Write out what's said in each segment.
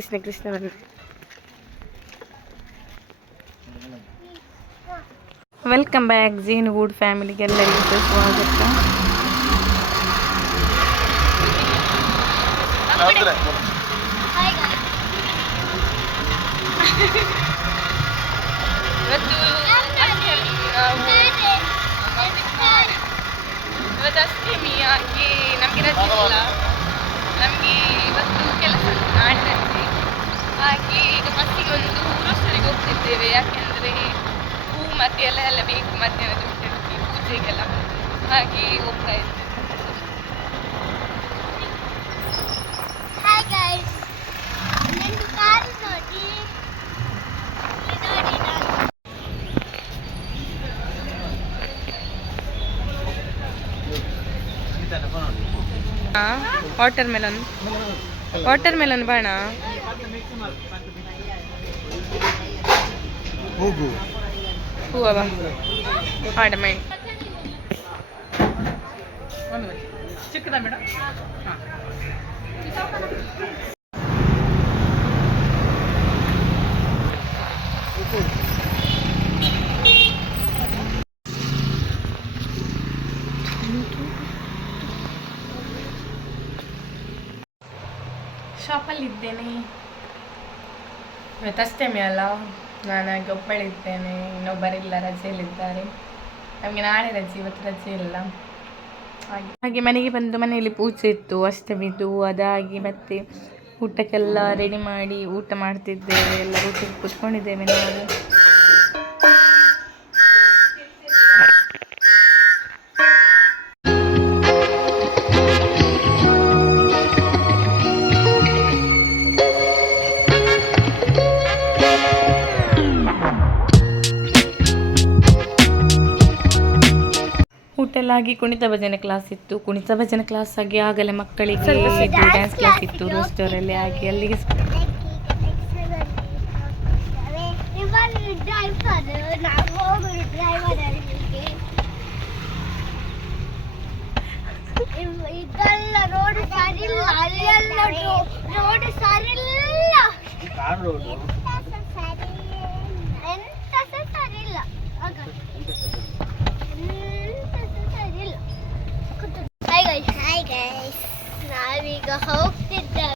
ಕೃಷ್ಣ ಕೃಷ್ಣ ಬನ್ನಿ. Welcome back gene wood ಫ್ಯಾಮಿಲಿಗೆ ಎಲ್ಲರಿಗೂ ಸ್ವಾಗತ. ಇವತ್ತು ಅಷ್ಟೇಮಿ ಹಾಕಿ ನಮಗೆ ರಜೆ ಇಲ್ಲ. ನಮಗೆ ಇವತ್ತು ಕೆಲಸ ನಾಳೆ ಹಾಗೆ ಈಗ ಮತ್ತಿಗೆ ಒಂದು ಊರೊಷ್ಟರಿಗೆ ಹೋಗ್ತಿದ್ದೇವೆ. ಯಾಕೆಂದರೆ ಹೂ ಮತ್ತೆ ಎಲ್ಲ ಬೇಕು ಮಧ್ಯಾಹ್ನದ ಊಟಕ್ಕೆ ಪೂಜೆಗೆಲ್ಲ, ಹಾಗೆ ಹೋಗ್ತಾ ಇದ್ದೇವೆ. ವಾಟರ್ ಮೆಲನ್ ಬಾಣ ಹೂವ ಆಡ ಮೈ ಚಿಕ್ಕದ ಮೇಡಮ್. ಶಾಪಲ್ಲಿದ್ದೇನೆ. ಇವತ್ತಷ್ಟೇಮಿ ಅಲ್ಲ, ನಾನಾಗಿ ಒಬ್ಬಳಿದ್ದೇನೆ, ಇನ್ನೊಬ್ಬರಿಲ್ಲ, ರಜೆಯಲ್ಲಿದ್ದಾರೆ. ನಮಗೆ ನಾಳೆ ರಜೆ, ಇವತ್ತು ರಜೆ ಇಲ್ಲ. ಹಾಗೆ ಮನೆಗೆ ಬಂದು ಮನೆಯಲ್ಲಿ ಪೂಜೆ ಇತ್ತು, ಅಷ್ಟಮಿದು. ಅದಾಗಿ ಮತ್ತೆ ಊಟಕ್ಕೆಲ್ಲ ರೆಡಿ ಮಾಡಿ ಊಟ ಮಾಡ್ತಿದ್ದೇವೆ. ಎಲ್ಲ ಊಟಕ್ಕೆ ಕೂತ್ಕೊಂಡಿದ್ದೇವೆ ನಾವು. ಊಟೆಲ್ಲ ಆಗಿ ಕುಣಿತ ಭಜನೆ ಕ್ಲಾಸ್ ಇತ್ತು. ಕುಣಿತ ಭಜನೆ ಕ್ಲಾಸ್ ಆಗಿ ಆಗಲೇ ಮಕ್ಕಳಿಗೆ ಡ್ಯಾನ್ಸ್ ಕ್ಲಾಸ್ ಇತ್ತು ರೋಸ್ಟರಲ್ಲಿ. ಆಗಿ ಅಲ್ಲಿಗೆ ಹಾಯ್ ಗೈಸ್, ನಾವೀಗ ಹೋಗ್ತಿದ್ದೇವೆ.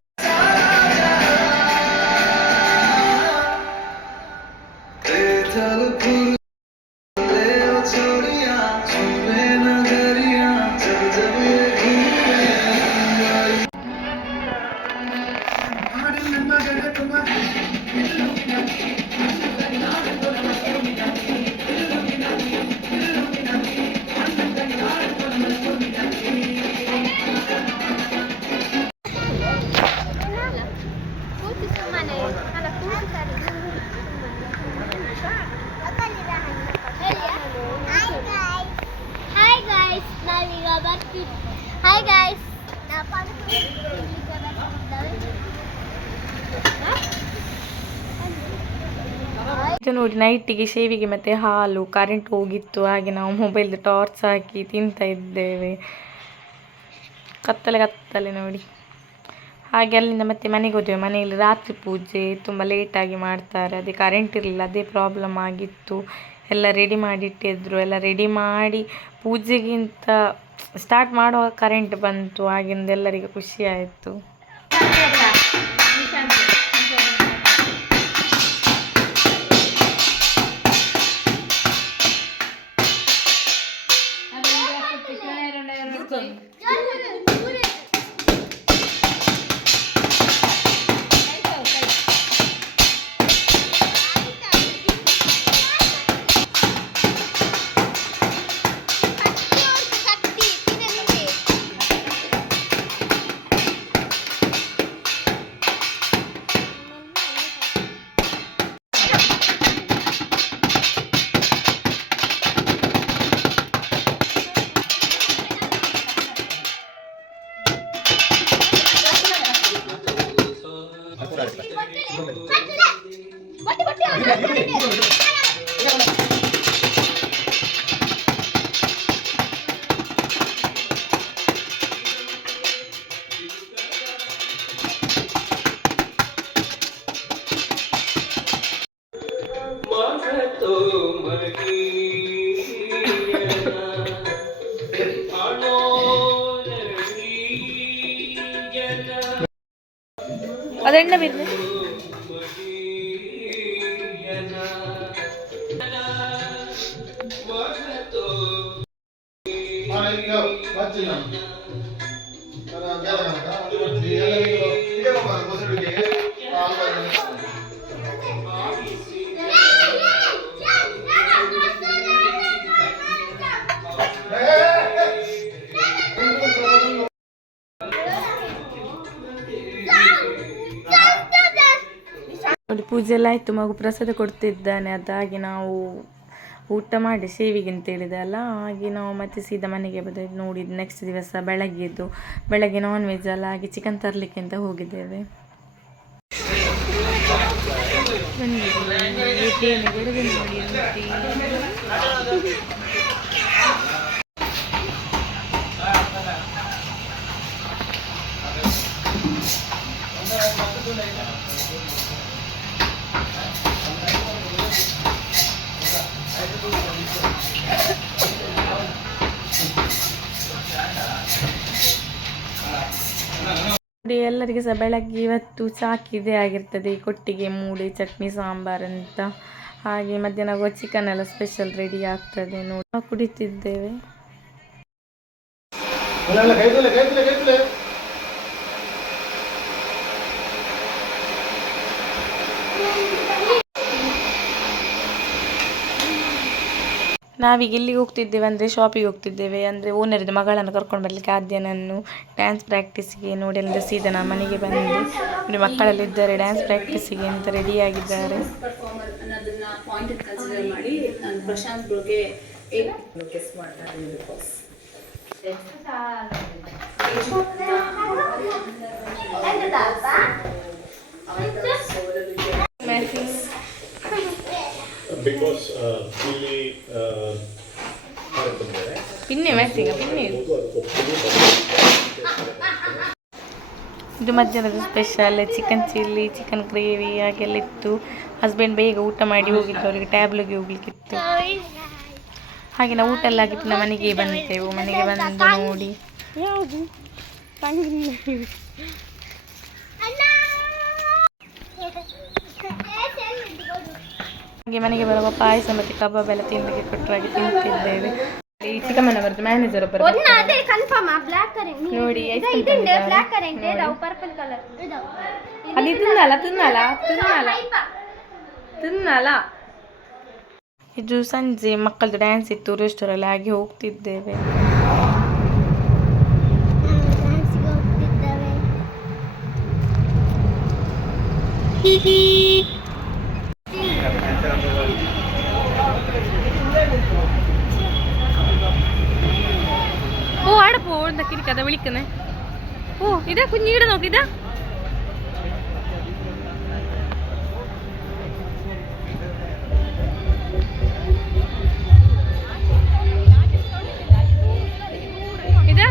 ಹಾಯ್ ಗೈಸ್, ಇದು ನೋಡಿ, ನೈಟಿಗೆ ಶೇವಿಗೆ ಮತ್ತು ಹಾಲು, ಕರೆಂಟ್ ಹೋಗಿತ್ತು. ಹಾಗೆ ನಾವು ಮೊಬೈಲ್ ಟಾರ್ಚ್ ಹಾಕಿ ತಿಂತಾ ಇದ್ದೇವೆ. ಕತ್ತಲೆ ನೋಡಿ. ಹಾಗೆ ಅಲ್ಲಿಂದ ಮತ್ತೆ ಮನೆಗೆ ಹೋದ್ದೇವೆ. ಮನೆಯಲ್ಲಿ ರಾತ್ರಿ ಪೂಜೆ ತುಂಬ ಲೇಟಾಗಿ ಮಾಡ್ತಾರೆ. ಅದೇ ಕರೆಂಟ್ ಇರಲಿಲ್ಲ, ಅದೇ ಪ್ರಾಬ್ಲಮ್ ಆಗಿತ್ತು. ಎಲ್ಲ ರೆಡಿ ಮಾಡಿ ಇಟ್ಟಿದ್ರು. ಎಲ್ಲ ರೆಡಿ ಮಾಡಿ ಪೂಜೆಗಿಂತ ಸ್ಟಾರ್ಟ್ ಮಾಡುವಾಗ ಕರೆಂಟ್ ಬಂತು. ಆಗಿಂದ ಎಲ್ಲರಿಗೂ ಖುಷಿ ಆಯಿತು. ಅದೆಣ್ಣ ಬಿರ್ನೆ ನೋಡಿ ಪೂಜೆ ಎಲ್ಲ ಆಯಿತು, ಮಗು ಪ್ರಸಾದ ಕೊಡ್ತಿದ್ದಾನೆ. ಅದಾಗಿ ನಾವು ಊಟ ಮಾಡಿ ಸೇವಿಗೆ ಅಂತ ಹೇಳಿದೆ ಅಲ್ಲ, ಹಾಗೆ ನಾವು ಮತ್ತೆ ಸೀದಾ ಮನೆಗೆ ಬಂದಿದ್ದು. ನೋಡಿದ್ದು ನೆಕ್ಸ್ಟ್ ದಿವಸ ಬೆಳಗ್ಗೆ ನಾನ್ ವೆಜ್ ಅಲ್ಲ, ಹಾಗೆ ಚಿಕನ್ ತರಲಿಕ್ಕೆ ಅಂತ ಹೋಗಿದ್ದೇವೆ. ನೋಡಿ ಎಲ್ಲರಿಗೆ ಸಹ ಬೆಳಗ್ಗೆ ಇವತ್ತು ಸಾಕಿದೆ ಆಗಿರ್ತದೆ, ಕೊಟ್ಟಿಗೆ ಮೂಡೆ ಚಟ್ನಿ ಸಾಂಬಾರ್ ಅಂತ. ಹಾಗೆ ಮಧ್ಯಾಹ್ನ ಚಿಕನ್ ಎಲ್ಲ ಸ್ಪೆಷಲ್ ರೆಡಿ ಆಗ್ತದೆ ನೋಡಿ, ನಾವು ಕುಡಿತಿದ್ದೇವೆ. ನಾವೀಗ ಎಲ್ಲಿಗೆ ಹೋಗ್ತಿದ್ದೇವೆ ಅಂದರೆ ಶಾಪಿಗೆ ಹೋಗ್ತಿದ್ದೇವೆ. ಅಂದರೆ ಓನರಿದ್ದು ಮಗಳನ್ನು ಕರ್ಕೊಂಡು ಬರಲಿಕ್ಕೆ ಆದ್ಯನನ್ನು ಡ್ಯಾನ್ಸ್ ಪ್ರಾಕ್ಟೀಸಿಗೆ. ನೋಡಿ ಅಂದರೆ ಸೀದಾ ನಾನು ಮನೆಗೆ ಬಂದೆ. ನೋಡಿ ಮಕ್ಕಳಲ್ಲಿದ್ದಾರೆ ಡ್ಯಾನ್ಸ್ ಪ್ರಾಕ್ಟೀಸಿಗೆ ಅಂತ ರೆಡಿಯಾಗಿದ್ದಾರೆ. പിന്നെ ಮ್ಯಾಚಿಂಗ್ പിന്നെ ಇದು ಮಧ್ಯಾಹ್ನದ special chicken chilli, chicken gravy ಹಾಗೆಲ್ಲ ಇತ್ತು. ಹಸ್ಬೆಂಡ್ ಬೇಗ ಊಟ ಮಾಡಿ ಹೋಗಿದ್ದು, ಅವರಿಗೆ ಟ್ಯಾಬ್ಲಿಗೆ ಹೋಗ್ಲಿಕ್ಕಿತ್ತು. ಹಾಗೆ ನಾವು ಊಟ ಎಲ್ಲ ಆಗಿತ್ತು, ನಮ್ಮ ಮನೆಗೆ ಬಂದೆವು. ಮನೆಗೆ ಬಂದು ನೋಡಿ ಯಾವುದು ಹಾಗೆ ಮನೆಗೆ ಬರುವ ಪಾಯಸ ಮತ್ತು ಕಬಾಬ್ ಎಲ್ಲ ತಿನ್ನಲಿಕ್ಕೆ ಕೊಟ್ಟರಾಗಿ ತಿಂತಿದ್ದೇವೆ. ಈ ಚಿಕ್ಕಮ್ಮನವರದ್ದು ಮ್ಯಾನೇಜರ್ ಒಬ್ಬರು ನೋಡಿ ಅದು ತಿನ್ನಲ್ಲ. ಇದು ಸಂಜೆ ಮಕ್ಕಳದ್ದು ಡ್ಯಾನ್ಸ್ ಇತ್ತು ರೆಸ್ಟೋರಲ್ಲಿ, ಹಾಗೆ ಹೋಗ್ತಿದ್ದೇವೆ. ഓ ആടെ പോന്നൊക്കെ കഥ വിളിക്കുന്നേ. ഓ ഇതാ കുഞ്ഞീടെ നോക്കിതാ. ഇതാ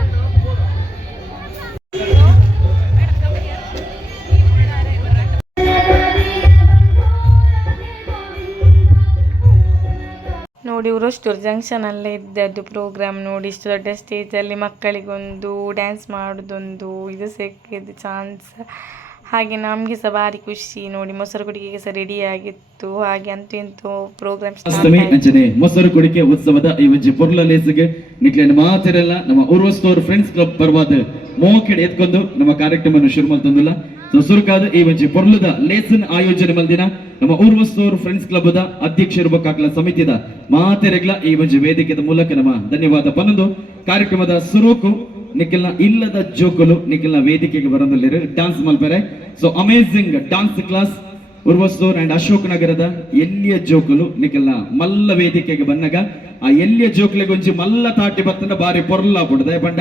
ನೋಡಿ ಉರಷ್ಟೂರು ಜಂಕ್ಷನಲ್ಲೇ ಇದ್ದದ್ದು ಪ್ರೋಗ್ರಾಮ್. ನೋಡಿ ಇಷ್ಟು ದೊಡ್ಡ ಸ್ಟೇಜಲ್ಲಿ ಮಕ್ಕಳಿಗೊಂದು ಡ್ಯಾನ್ಸ್ ಮಾಡೋದೊಂದು ಇದು ಸಿಕ್ಕಿದ್ದು ಚಾನ್ಸ್. ಹಾಗೆ ನಮಗೆ ಸಹ ಭಾರಿ ಖುಷಿ. ನೋಡಿ ಮೊಸರು ಕುಡಿಕೆಗೆ ಸಹ ರೆಡಿ ಆಗಿತ್ತು. ಹಾಗೆ ಅಂತೂ ಇಂತೂ ಪ್ರೋಗ್ರಾಮ್ ಮೊಸರು ಕುಡಿಕೆ ಉತ್ಸವದ ಈ ಒಂಜಿ ಪೊರ್ಲ ಲೇಸಿಗೆ ನಿಕ್ಲೇನ ಮಾತಿರಲ್ಲ ನಮ್ಮ ಉರ್ವಸ್ತೋರ್ ಫ್ರೆಂಡ್ಸ್ ಕ್ಲಬ್ ಪರ್ವಾದ ಮೋಕೆಡ್ ಎತ್ಕೊಂಡು ನಮ್ಮ ಕಾರ್ಯಕ್ರಮವನ್ನು ಶುರು ಮಾಡ್ತಂದಿಲ್ಲ. ಸೊ ಸುರುಕಾದ ಈ ಒಂಜಿ ಪೊರ್ಲದ ಲೇಸನ್ ಆಯೋಜನೆ ಮಲ್ದಿನ ನಮ್ಮ ಉರ್ವಸ್ತೋರ್ ಫ್ರೆಂಡ್ಸ್ ಕ್ಲಬ್ ದ ಅಧ್ಯಕ್ಷರು ಬಕ್ಕಾಕ್ಲ ಸಮಿತಿದ ಮಾತೆರೆಗ್ಲ ಈ ಒಂಜಿ ವೇದಿಕೆದ ಮೂಲಕ ನಮ್ಮ ಧನ್ಯವಾದ ಪನ್ನೊಂದು. ಕಾರ್ಯಕ್ರಮದ ಸುರುಕು ನಿಖಿಲ್ನ ಇಲ್ಲದ ಜೋಕುಲು ನಿಖಿಲ್ನ ವೇದಿಕೆಗೆ ಬರೋದಲ್ಲಿ ಡ್ಯಾನ್ಸ್ ಮಲ್ಪರೆ. So amazing dance class Urwastore and Ashok ನಗರದ ಎಲ್ಲಿಯ ಜೋಕುಲು ನಿಖಿಲ್ನ ಮಲ್ಲ ವೇದಿಕೆಗೆ ಬಂದಾಗ ಆ ಎಲ್ಲಿಯ ಜೋಕ್ಲೆಗೊಂಚಿ ಮಲ್ಲ ತಾಟಿ ಬತ್ತಂಡ ಬಾರಿ ಪೊರ್ಲ ಬಿಡದೆ ಬಂಡ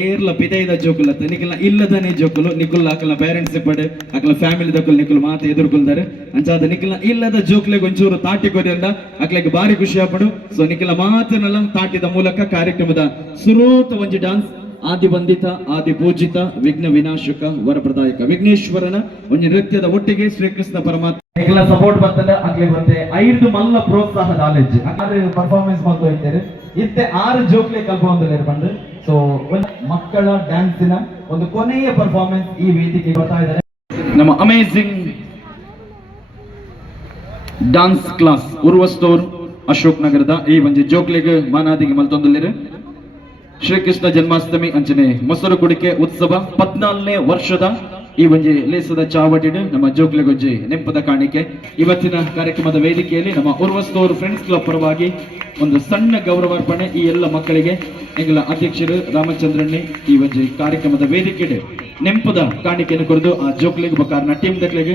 ಏರ್ಲ ಪಿದೈದ ಜೋಕುಲತ್ತ ನಿಖಿಲ್ನ ಇಲ್ಲದನೇ ಜೋಕುಲು ನಿಖುಲ್ ಅಕಲ್ನ ಪೇರೆಂಟ್ಸ್ ಇಪ್ಪಡೆ ಅಕಲ ಫ್ಯಾಮಿಲಿ ದಕ್ಕಲು ನಿಖುಲ್ ಮಾತು ಎದುರ್ಕೊಳ್ತಾರೆ ಅಂಚಾದ ನಿಖಿಲ್ನ ಇಲ್ಲದ ಜೋಕ್ಲೆಗೊಂಚೂರು ತಾಟಿ ಕೊರಿಂದ ಅಕ್ಲೆಗೆ ಬಾರಿ ಖುಷಿ ಆಪಡು. ಸೊ ನಿಖಿಲ ಮಾತನೆಲ್ಲ ತಾಟಿದ ಮೂಲಕ ಕಾರ್ಯಕ್ರಮದ ಸುರೋತ ಒಂಜಿ ಡ್ಯಾನ್ಸ್ ಆದಿ ಬಂದಿತ ಆದಿ ಪೂಜಿತ ವಿಘ್ನ ವಿನಾಶಕ ವರಪ್ರದಾಯಕ ವಿಘ್ನೇಶ್ವರನ ಒಂದು ನೃತ್ಯದ ಒಟ್ಟಿಗೆ ಶ್ರೀಕೃಷ್ಣ ಪರಮಾತ್ಮ ಸಪೋರ್ಟ್ ಬರ್ತದೆ ಆಗ್ಲಿ ಮತ್ತೆ 5 ಮಲ್ಲ ಪ್ರೋತ್ಸಾಹ ನಾಲೆಡ್ಜ್ ಪರ್ಫಾರ್ಮೆನ್ಸ್ ಮಾಡ್ತಾ ಇದ್ದಾರೆ. ಇತ್ತೆ 6 ಜೋಕ್ಲೆ ಕಲ್ಪೊಂದು ಬಂದು. ಸೊ ಮಕ್ಕಳ ಡ್ಯಾನ್ಸಿನ ಒಂದು ಕೊನೆಯ ಪರ್ಫಾರ್ಮೆನ್ಸ್ ಈ ವೇದಿಕೆ ಬರ್ತಾ ಇದ್ದಾರೆ. ನಮ್ಮ ಅಮೇಜಿಂಗ್ ಡಾನ್ಸ್ ಕ್ಲಾಸ್ ಉರ್ವಸ್ತೋರ್ ಅಶೋಕ್ ನಗರದ ಈ ಒಂಜಿ ಜೋಕ್ಲಿಗೆ ಮಾನಾದಿಗೆ ಮಲ್ತೊಂದುಲ್ಲೆರ್ ಶ್ರೀಕೃಷ್ಣ ಜನ್ಮಾಷ್ಟಮಿ ಅಂಚನೆ ಮೊಸರು ಕುಡಿಕೆ ಉತ್ಸವ 14ನೇ ವರ್ಷದ ಈ ಒಂಜಿ ಲೇಸದ ಚಾವಟಿಡ್ ನಮ್ಮ ಜೋಕ್ಲಿಗೊಜ್ಜಿ ನೆಂಪದ ಕಾಣಿಕೆ. ಇವತ್ತಿನ ಕಾರ್ಯಕ್ರಮದ ವೇದಿಕೆಯಲ್ಲಿ ನಮ್ಮ ಉರ್ವಸ್ತೋರ್ ಫ್ರೆಂಡ್ಸ್ ಕ್ಲಬ್ ಪರವಾಗಿ ಒಂದು ಸಣ್ಣ ಗೌರವಾರ್ಪಣೆ ಈ ಎಲ್ಲ ಮಕ್ಕಳಿಗೆ ಎಂಗಳ ಅಧ್ಯಕ್ಷರು ರಾಮಚಂದ್ರಣ್ಣೆ ಈ ಒಂಜಿ ಕಾರ್ಯಕ್ರಮದ ವೇದಿಕೆಡ್ ನೆಂಪದ ಕಾಣಿಕೆಯನ್ನು ಕೊರೆದು ಆ ಜೋಕ್ಲಿಗೆ ಬಕಾರ್ನ ಟೀಮ್ ದಕ್ಲಿಗೆ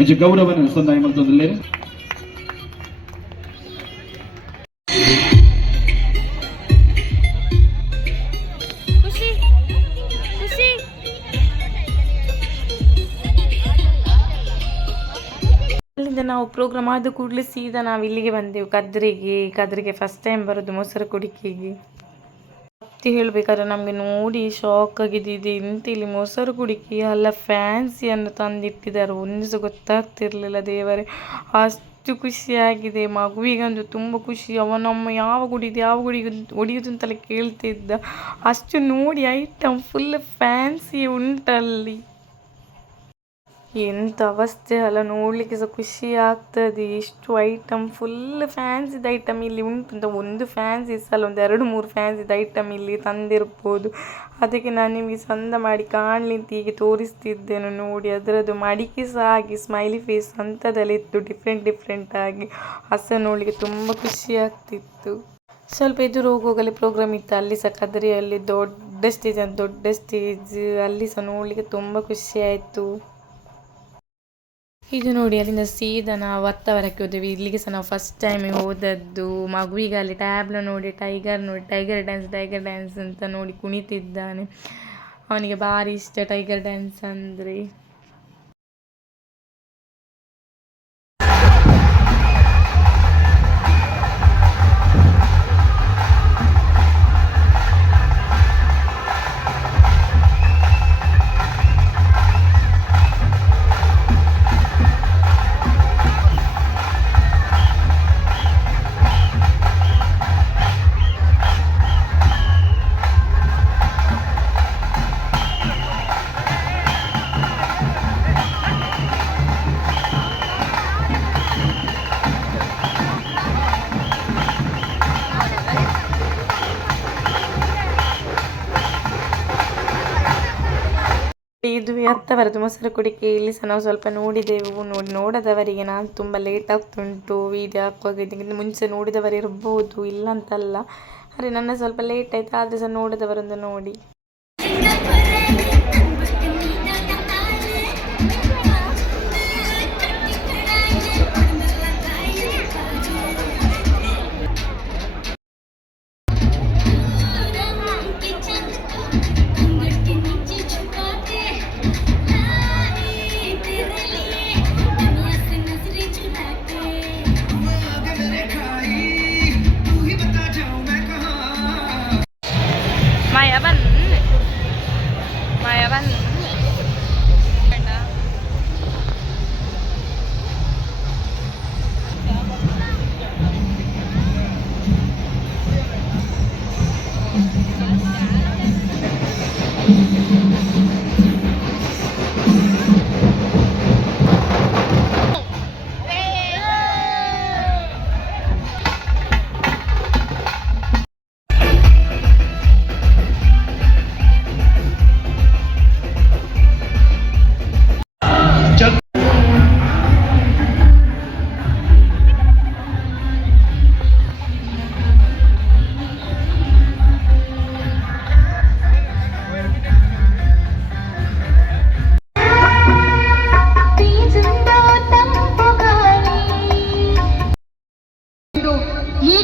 ಒಂಜಿ ಗೌರವನ ಸಂದಾಯ ಮಲ್ತೊಂದುಲ್ಲೆರ್. ಖುಷಿ ಖುಷಿ ಅಲ್ಲಿಂದ ನಾವು ಪ್ರೋಗ್ರಾಮ್ ಆದ ಕೂಡಲೇ ಸೀದಾ ನಾವು ಇಲ್ಲಿಗೆ ಬಂದೆವು ಕದ್ರಿಗೆ ಫಸ್ಟ್ ಟೈಮ್ ಬರೋದು ಮೊಸರು ಕುಡಿಕೆಗೆ. ಹೇಳಬೇಕಾದ್ರೆ ನಮಗೆ ನೋಡಿ ಶಾಕ್ ಆಗಿದೆ. ಇದು ಎಂತ ಇಲ್ಲಿ ಮೊಸರು ಕುಡಿಕೆ ಎಲ್ಲ ಫ್ಯಾನ್ಸಿಯನ್ನು ತಂದಿಟ್ಟಿದ್ದಾರೆ, ಒಂದು ಸಹ ಗೊತ್ತಾಗ್ತಿರ್ಲಿಲ್ಲ ದೇವರೇ. ಅಷ್ಟು ಖುಷಿಯಾಗಿದೆ ಮಗುವಿಗಂದು ತುಂಬ ಖುಷಿ. ಅವನಮ್ಮ ಯಾವ ಗುಡಿದು ಹೊಡಿಯೋದು ಅಂತಲೇ ಕೇಳ್ತಿದ್ದ. ಅಷ್ಟು ನೋಡಿ ಐಟಮ್ ಫುಲ್ ಫ್ಯಾನ್ಸಿ ಉಂಟಲ್ಲಿ. ಎಂಥ ಅವಸ್ಥೆ ಅಲ್ಲ, ನೋಡಲಿಕ್ಕೆ ಸಹ ಖುಷಿ ಆಗ್ತದೆ. ಎಷ್ಟು ಐಟಮ್ ಫುಲ್ ಫ್ಯಾನ್ಸಿದ ಐಟಮ್ ಇಲ್ಲಿ ಉಂಟು ಅಂತ. ಒಂದು ಫ್ಯಾನ್ಸಿ ಸಲ ಒಂದು 2-3 ಫ್ಯಾನ್ಸಿದ ಐಟಮ್ ಇಲ್ಲಿ ತಂದಿರ್ಬೋದು. ಅದಕ್ಕೆ ನಾನು ನಿಮಗೆ ಚಂದ ಮಾಡಿ ಕಾಣಲಿ ಅಂತ ಹೀಗೆ ತೋರಿಸ್ತಿದ್ದೇನೆ. ನೋಡಿ ಅದರದ್ದು ಮಡಿಕೆ ಸಹ ಆಗಿ ಸ್ಮೈಲಿ ಫೇಸ್ ಅಂಥದ್ದೆಲ್ಲ ಇತ್ತು, ಡಿಫ್ರೆಂಟ್ ಆಗಿ. ಅಸ ನೋಡಲಿಕ್ಕೆ ತುಂಬ ಖುಷಿ ಆಗ್ತಿತ್ತು. ಸ್ವಲ್ಪ ಎದುರು ಹೋಗೋಗಲೇ ಪ್ರೋಗ್ರಾಮ್ ಇತ್ತು, ಅಲ್ಲಿ ಸಹ ಕದ್ರಿಯಲ್ಲಿ ದೊಡ್ಡ ಸ್ಟೇಜ್ ಅಲ್ಲಿ ಸಹ ನೋಡಲಿಕ್ಕೆ ತುಂಬ ಖುಷಿ ಆಯಿತು. ಇದು ನೋಡಿ ಅಲ್ಲಿಂದ ಸೀದಾ ನಾವು ವತ್ತವರಕ್ಕೆ ಹೋದೆವು. ಇಲ್ಲಿಗೆ ಸಹ ನಾವು ಫಸ್ಟ್ ಟೈಮ್ ಹೋದದ್ದು. ಮಗುವಿಗೆ ಅಲ್ಲಿ ಟ್ಯಾಬ್ನ ನೋಡಿ ಟೈಗರ್ ಡ್ಯಾನ್ಸ್ ಅಂತ ನೋಡಿ ಕುಣಿತಿದ್ದಾನೆ. ಅವನಿಗೆ ಭಾರಿ ಇಷ್ಟ ಟೈಗರ್ ಡ್ಯಾನ್ಸ್ ಅಂದರೆ. ಇದು ಎತ್ತವರದ್ದು ಮೊಸರು ಕುಡಿಕೆ. ಇಲ್ಲಿ ಸಹ ನಾವು ಸ್ವಲ್ಪ ನೋಡಿದೆವು. ನೋಡದವರಿಗೆ ನಾನು ತುಂಬ ಲೇಟ್ ಆಗ್ತುಂಟು ವೀಡಿಯೋ ಹಾಕುವಾಗ. ಇದಕ್ಕಿಂತ ಮುಂಚೆ ನೋಡಿದವರು ಇರ್ಬೋದು, ಇಲ್ಲ ಅಂತಲ್ಲ. ಅರೆ ನನ್ನ ಸ್ವಲ್ಪ ಲೇಟ್ ಆಯಿತು, ಆದರೆ ಸಹ ನೋಡಿದವರೊಂದು ನೋಡಿ. ಮಾಯಾವನ್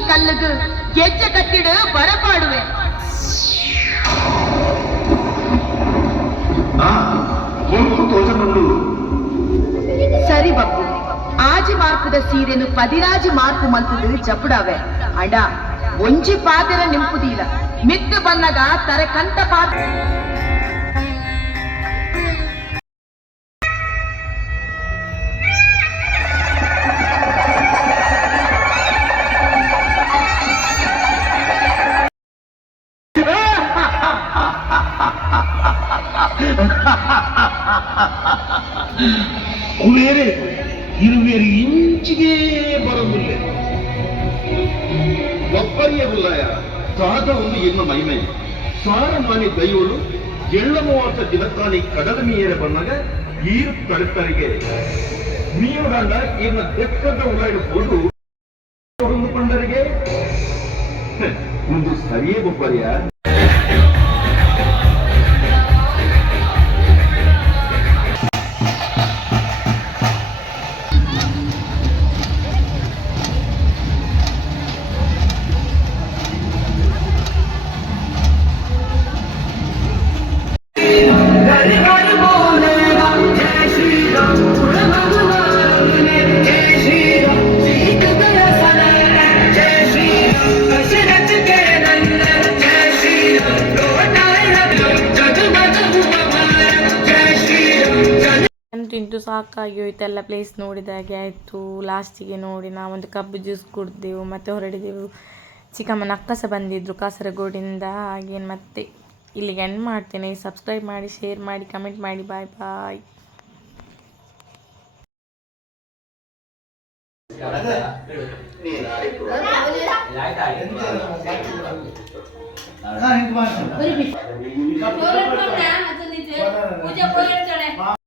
கல்லுக்கு எச்ச கட்டிடு பரப்பாடுவேன். ಸರಿ ಬಪ್ಪು, ಆಜಿ ಮಾರ್ಪುದ ಸೀರೆನು 10 ಮಾರ್ಪು ಮಲ್ಪುದು ಜಪ್ಪುಡಾವೆ ಅಡ ಒಂಜಿ ಪಾತೆರ ನಿಂಪುದಿಲ್ಲ. ಮಿತ್ತು ಬನ್ನಗ ತರ ಕಂತ ಪಾತ್ರ ಕುಬೇರೆ ಇರುವೇರು ಇಂಚಿಗೆ ಬರೋದಿಲ್ಲ ಒಬ್ಬರಿಯ ಗುಲ್ಲಯ ಸಾಧ ಒಂದು ಇನ್ನು ಮೈಮೈ ಸಾರಮಾನಿ ದೈವಳು ಎಳ್ಳಮವಾಸ ದಿನಕ್ಕಾನಿ ಕಡಲ ಮೀಯರ ಬಣ್ಣಗ ಈರು ತಳುತ್ತರಿಗೆ ಮೀನುಗಾಂಡ ಇನ್ನ ಬೆಕ್ಕದ ಉಲಾಯಿಡು ಹೋದು ಕೊಂಡರಿಗೆ ಒಂದು ಸರಿಯೇ ಒಬ್ಬರಿಯ ತಿಂಟು ಸಾಕಾಗಿ ಹೋಯ್ತು. ಎಲ್ಲ ಪ್ಲೇಸ್ ನೋಡಿದಾಗೆ ಆಯಿತು. ಲಾಸ್ಟಿಗೆ ನೋಡಿ ನಾವೊಂದು ಕಬ್ಬು ಜ್ಯೂಸ್ ಕುಡಿದೆವು ಮತ್ತು ಹೊರಡಿದೆವು. ಚಿಕ್ಕಮ್ಮನ ಅಕ್ಕ ಸಹ ಬಂದಿದ್ದರು ಕಾಸರಗೋಡಿಂದ. ಹಾಗೇನು ಮತ್ತೆ ಇಲ್ಲಿಗೆ ಎಂಡ್ ಮಾಡ್ತೇನೆ. ಸಬ್ಸ್ಕ್ರೈಬ್ ಮಾಡಿ, ಶೇರ್ ಮಾಡಿ, ಕಮೆಂಟ್ ಮಾಡಿ. ಬಾಯ್ ಬಾಯ್.